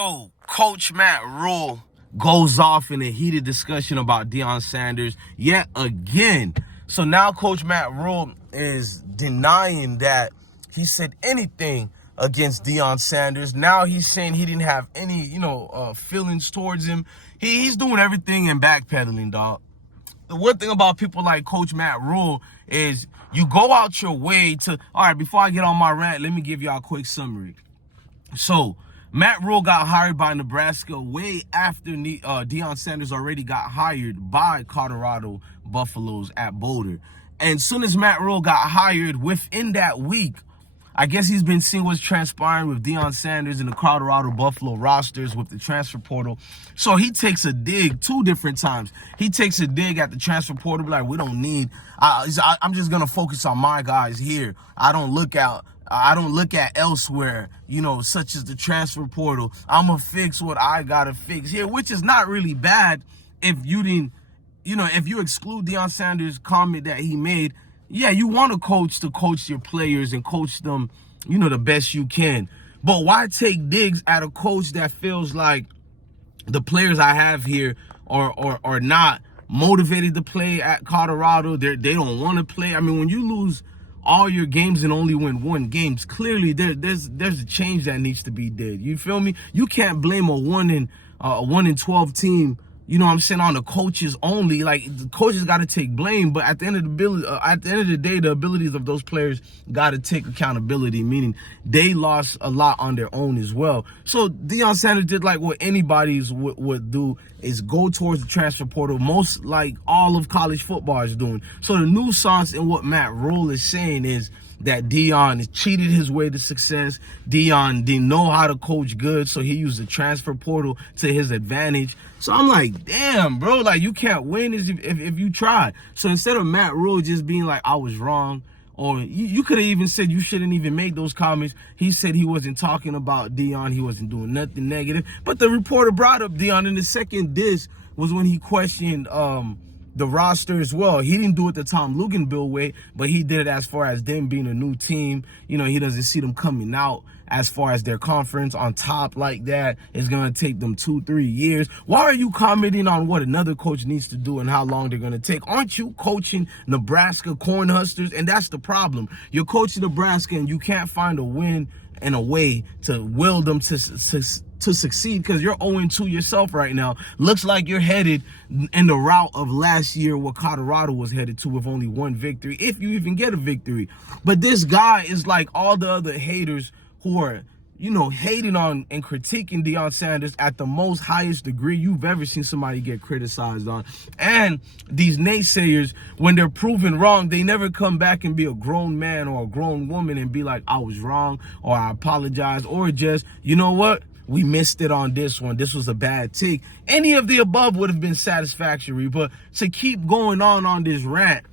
So, Coach Matt Rhule goes off in a heated discussion about Deion Sanders yet again. So now Coach Matt Rhule is denying that he said anything against Deion Sanders. Now he's saying he didn't have any, feelings towards him. He's doing everything and backpedaling, dog. The one thing about people like Coach Matt Rhule is you go out your way to, all right, before I get on my rant, let me give y'all a quick summary. So, Matt Rhule got hired by Nebraska way after Deion Sanders already got hired by Colorado Buffaloes at Boulder. And as soon as Matt Rhule got hired, within that week, I guess he's been seeing what's transpiring with Deion Sanders and the Colorado Buffalo rosters with the transfer portal. So he takes a dig 2 different times. He takes a dig at the transfer portal, like, we don't need, I'm just going to focus on my guys here. I don't look at elsewhere, such as the transfer portal. I'm going to fix what I got to fix here, which is not really bad if you didn't, if you exclude Deion Sanders' comment that he made. Yeah, you want to coach your players and coach them, the best you can. But why take digs at a coach that feels like the players I have here are not motivated to play at Colorado? They don't want to play. I mean, when you lose all your games and only win 1 game, clearly there's a change that needs to be did. You feel me? You can't blame a 1-12 team, on the coaches only. Like, the coaches got to take blame, but at the end of the day, the abilities of those players got to take accountability, meaning they lost a lot on their own as well. So Deion Sanders did like what anybody would do, is go towards the transfer portal, most like all of college football is doing. So the nuance in what Matt Rhule is saying is that Deion cheated his way to success. Deion didn't know how to coach good, so he used the transfer portal to his advantage. So I'm like, damn, bro, like, you can't win if you try. So instead of Matt Rhule just being like, I was wrong, or you could have even said you shouldn't even make those comments. He said he wasn't talking about Deion. He wasn't doing nothing negative. But the reporter brought up Deion, and the second diss was when he questioned the roster as well. He didn't do it the Tom Luginbill way, but he did it as far as them being a new team. He doesn't see them coming out as far as their conference on top like that. It's going to take them 2-3 years. Why are you commenting on what another coach needs to do and how long they're going to take? Aren't you coaching Nebraska Cornhuskers? And that's the problem. You're coaching Nebraska and you can't find a win and a way to will them to succeed, because you're 0-2 yourself right now. Looks like you're headed in the route of last year, what Colorado was headed to, with only 1 victory, if you even get a victory. But this guy is like all the other haters who are, hating on and critiquing Deion Sanders at the most highest degree you've ever seen somebody get criticized on. And these naysayers, when they're proven wrong, they never come back and be a grown man or a grown woman and be like, I was wrong, or I apologize, or just, you know what? We missed it on this one. This was a bad take. Any of the above would have been satisfactory. But to keep going on this rant,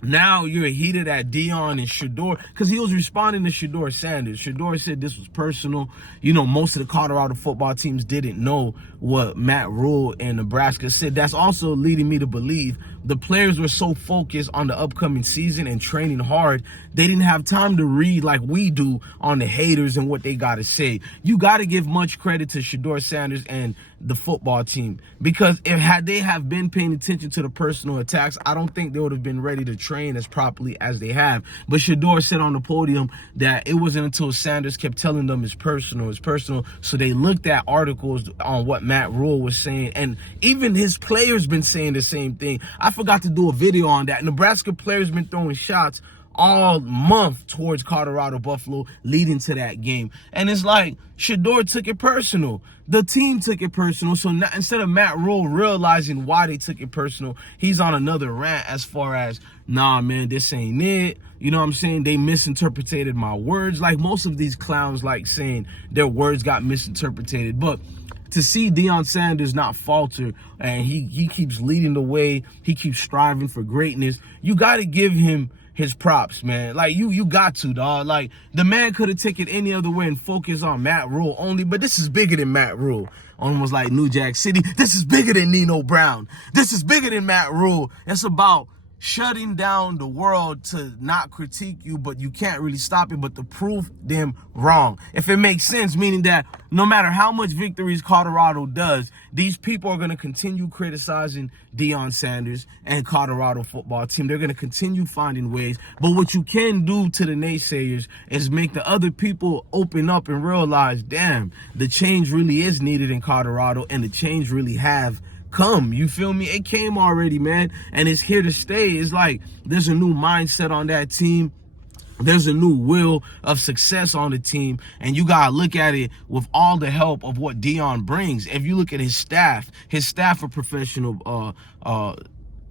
now you're heated at Deion and Shedeur, because he was responding to Shedeur Sanders. Shedeur said this was personal. Most of the Colorado football teams didn't know what Matt Rhule and Nebraska said. That's also leading me to believe the players were so focused on the upcoming season and training hard, they didn't have time to read like we do on the haters and what they got to say. You got to give much credit to Shedeur Sanders and the football team, because had they have been paying attention to the personal attacks, I don't think they would have been ready to train as properly as they have. But Shedeur said on the podium that it wasn't until Sanders kept telling them it's personal. So they looked at articles on what Matt Rhule was saying, and even his players been saying the same thing. I forgot to do a video on that. Nebraska players been throwing shots all month towards Colorado Buffalo leading to that game. And it's like Shedeur took it personal. The team took it personal. So now, instead of Matt Rhule realizing why they took it personal, he's on another rant as far as, nah, man, this ain't it. You know what I'm saying? They misinterpreted my words. Like most of these clowns like saying their words got misinterpreted. But to see Deion Sanders not falter, and he keeps leading the way, he keeps striving for greatness, you got to give him his props, man. Like, you got to, dog. Like, the man could have taken it any other way and focused on Matt Rhule only, but this is bigger than Matt Rhule. Almost like New Jack City. This is bigger than Nino Brown. This is bigger than Matt Rhule. It's about shutting down the world to not critique you, but you can't really stop it, but to prove them wrong. If it makes sense, meaning that no matter how much victories Colorado does, these people are going to continue criticizing Deion Sanders and Colorado football team. They're going to continue finding ways. But what you can do to the naysayers is make the other people open up and realize, damn, the change really is needed in Colorado, and the change really have come. You feel me? It came already, man, and it's here to stay. It's like there's a new mindset on that team. There's a new will of success on the team, and you gotta look at it with all the help of what Deion brings. If you look at his staff are professional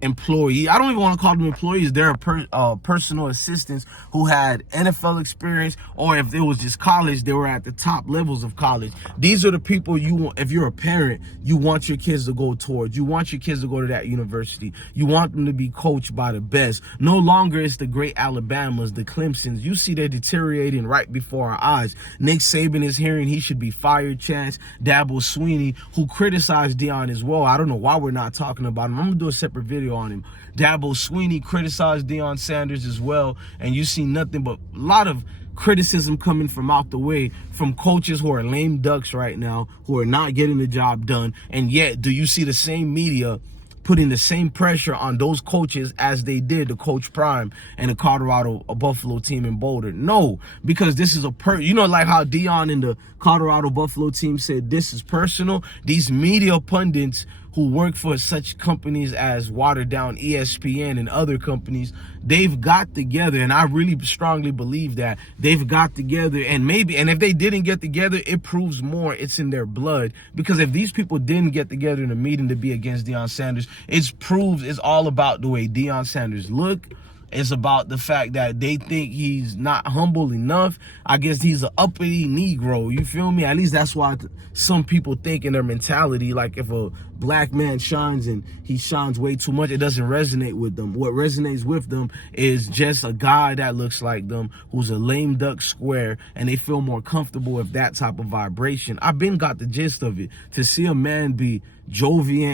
employee. I don't even want to call them employees. They're personal assistants who had NFL experience, or if it was just college, they were at the top levels of college. These are the people you want. If you're a parent, you want your kids to go towards. You want your kids to go to that university. You want them to be coached by the best. No longer it's the great Alabamas, the Clemsons. You see they're deteriorating right before our eyes. Nick Saban is hearing he should be fired. Chance Dabo Sweeney, who criticized Deion as well. I don't know why we're not talking about him. I'm gonna do a separate video on him. Dabo Sweeney criticized Deion Sanders as well, and you see nothing but a lot of criticism coming from out the way from coaches who are lame ducks right now, who are not getting the job done. And yet, do you see the same media putting the same pressure on those coaches as they did the Coach Prime and the Colorado Buffalo team in Boulder? No, because this is like how Deion and the Colorado Buffalo team said this is personal. These media pundits who work for such companies as watered down ESPN and other companies, they've got together, and I really strongly believe that they've got together, and if they didn't get together, it proves more it's in their blood. Because if these people didn't get together in a meeting to be against Deion Sanders, it proves it's all about the way Deion Sanders look. It's about the fact that they think he's not humble enough. I guess he's an uppity Negro. You feel me? At least that's why some people think in their mentality. Like if a black man shines and he shines way too much, it doesn't resonate with them. What resonates with them is just a guy that looks like them, who's a lame duck square, and they feel more comfortable with that type of vibration. I've been got the gist of it. To see a man be jovial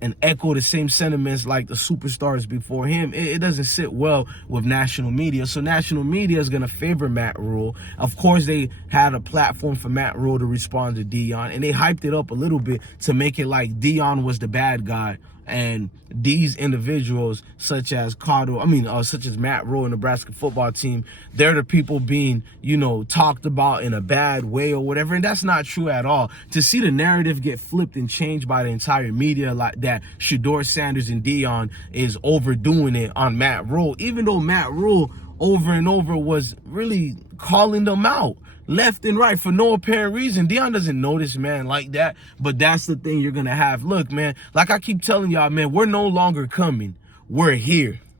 and echo the same sentiments like the superstars before him, it doesn't sit well with national media. So national media is going to favor Matt Rhule. Of course, they had a platform for Matt Rhule to respond to Deion, and they hyped it up a little bit to make it like Deion was the bad guy. And these individuals, such as Matt Rhule and the Nebraska football team, they're the people being, talked about in a bad way or whatever. And that's not true at all. To see the narrative get flipped and changed by the entire media like that, Shedeur, Sanders, and Deion is overdoing it on Matt Rhule, even though Matt Rhule over and over was really calling them out left and right for no apparent reason. Deion doesn't know this man like that, but that's the thing you're going to have. Look, man, like I keep telling y'all, man, we're no longer coming. We're here.